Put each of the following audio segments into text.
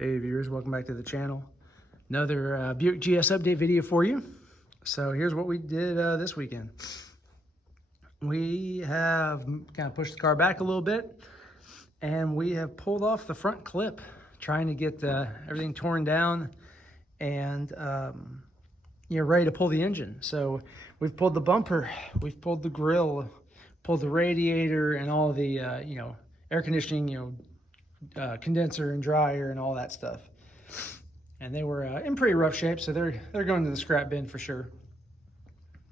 Hey viewers, welcome back to the channel. Another Buick GS update video for you. So here's what we did this weekend. We have kind of pushed the car back a little bit, and we have pulled off the front clip, trying to get everything torn down and ready to pull the engine. So we've pulled the bumper, we've pulled the grill, pulled the radiator, and all the air conditioning, condenser and dryer and all that stuff. And they were in pretty rough shape, so they're going to the scrap bin for sure.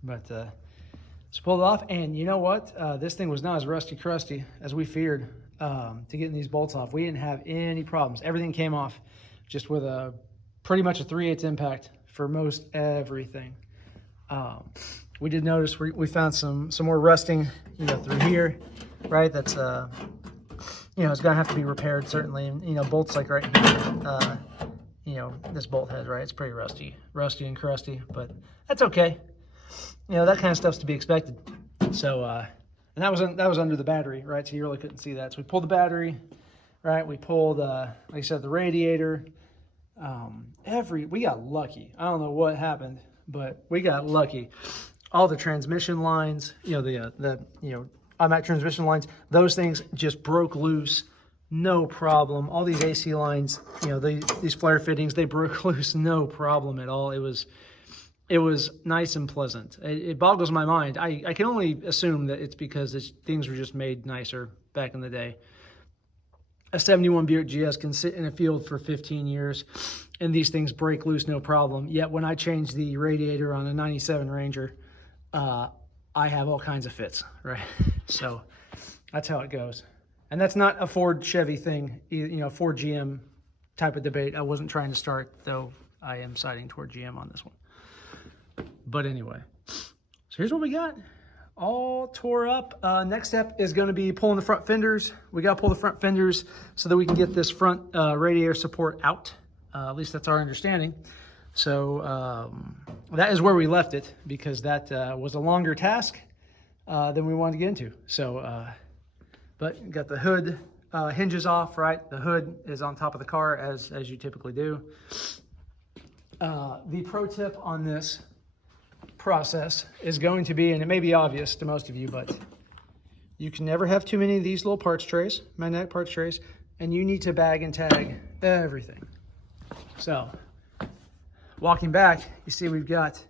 But just pulled it off, and you know what? This thing was not as rusty crusty as we feared to getting these bolts off. We didn't have any problems. Everything came off just with pretty much a 3/8 impact for most everything. We did notice we found some more rusting, through here, right? That's it's gonna have to be repaired certainly, and bolts like right here, this bolt head, right? It's pretty rusty and crusty, but that's okay. That kind of stuff's to be expected. So, and that was under the battery, right? So you really couldn't see that. So we pulled the battery, right? We pulled, like I said, the radiator. We got lucky. I don't know what happened, but we got lucky. All the transmission lines, the automatic transmission lines, those things just broke loose, no problem. All these AC lines, these flare fittings, they broke loose, no problem at all. It was nice and pleasant. It boggles my mind. I can only assume that it's because things were just made nicer back in the day. A 71 Buick GS can sit in a field for 15 years, and these things break loose, no problem. Yet when I changed the radiator on a 97 Ranger, I have all kinds of fits, right? So that's how it goes. And that's not a Ford Chevy thing, Ford GM type of debate. I wasn't trying to start, though I am siding toward GM on this one. But anyway, so here's what we got. All tore up. Next step is going to be pulling the front fenders. We got to pull the front fenders so that we can get this front radiator support out. At least that's our understanding. So that is where we left it, because that was a longer task than we wanted to get into. So, but got the hood hinges off, right? The hood is on top of the car as you typically do. The pro tip on this process is going to be, and it may be obvious to most of you, but you can never have too many of these little parts trays, magnetic parts trays, and you need to bag and tag everything. So walking back, you see we've got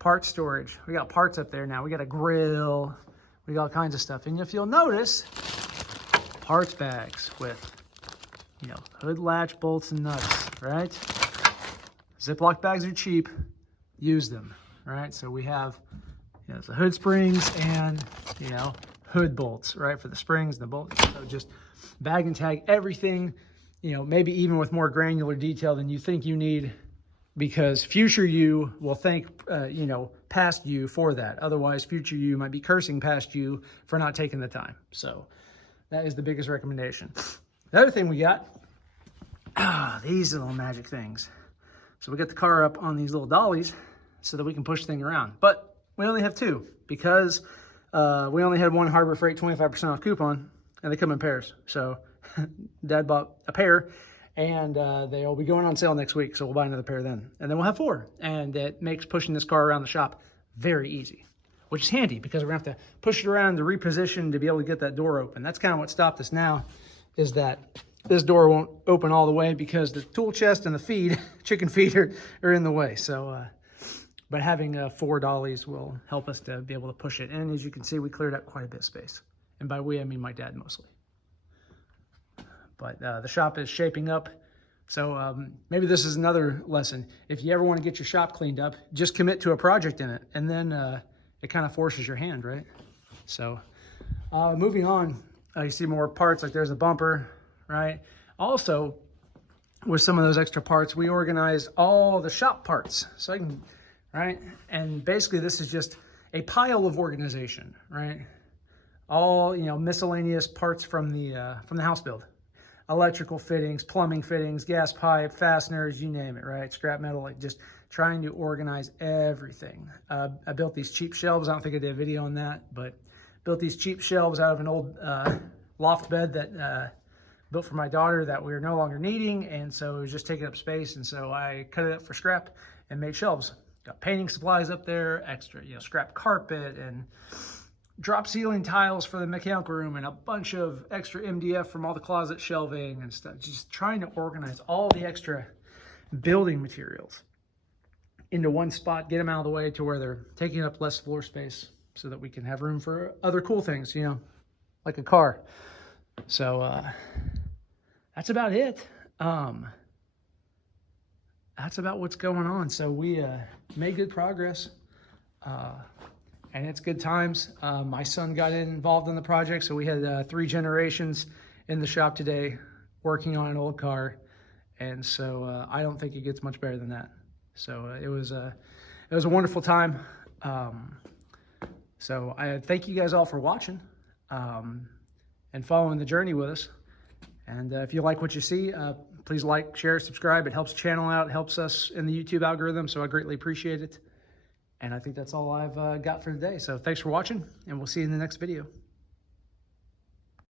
part storage. We got parts up there now. We got a grill. We got all kinds of stuff. And if you'll notice, parts bags with, hood latch, bolts, and nuts, right? Ziploc bags are cheap. Use them, right? So we have, the hood springs and, hood bolts, right? For the springs and the bolts. So just bag and tag everything, maybe even with more granular detail than you think you need, because future you will thank, past you for that. Otherwise, future you might be cursing past you for not taking the time. So that is the biggest recommendation. The other thing we got, these little magic things. So we got the car up on these little dollies so that we can push the thing around. But we only have two, because we only had one Harbor Freight 25% off coupon, and they come in pairs. So Dad bought a pair, and they'll be going on sale next week, so we'll buy another pair then. And then we'll have four, and it makes pushing this car around the shop very easy, which is handy, because we're gonna have to push it around to reposition to be able to get that door open. That's kind of what stopped us now, is that this door won't open all the way because the tool chest and the feed, chicken feed, are in the way. So, but having 4 dollies will help us to be able to push it. And as you can see, we cleared up quite a bit of space. And by we, I mean my dad mostly. But the shop is shaping up. So maybe this is another lesson. If you ever want to get your shop cleaned up, just commit to a project in it. And then it kind of forces your hand, right? So moving on, you see more parts, like there's a bumper, right? Also, with some of those extra parts, we organized all the shop parts. So I can, right? And basically this is just a pile of organization, right? All, miscellaneous parts from the house build. Electrical fittings, plumbing fittings, gas pipe, fasteners, you name it, right? Scrap metal, like just trying to organize everything. I built these cheap shelves. I don't think I did a video on that, but built these cheap shelves out of an old loft bed that built for my daughter that we were no longer needing, and so it was just taking up space, and so I cut it up for scrap and made shelves. Got painting supplies up there, extra, scrap carpet and drop ceiling tiles for the mechanical room, and a bunch of extra MDF from all the closet shelving and stuff. Just trying to organize all the extra building materials into one spot, get them out of the way to where they're taking up less floor space so that we can have room for other cool things, like a car. So that's about it. That's about what's going on. So we made good progress, and it's good times. My son got involved in the project, so we had 3 generations in the shop today working on an old car, and so I don't think it gets much better than that. So it was a wonderful time. So I thank you guys all for watching and following the journey with us. And if you like what you see, please like, share, subscribe. It helps the channel out. It helps us in the YouTube algorithm, so I greatly appreciate it. And I think that's all I've got for today. So thanks for watching, and we'll see you in the next video.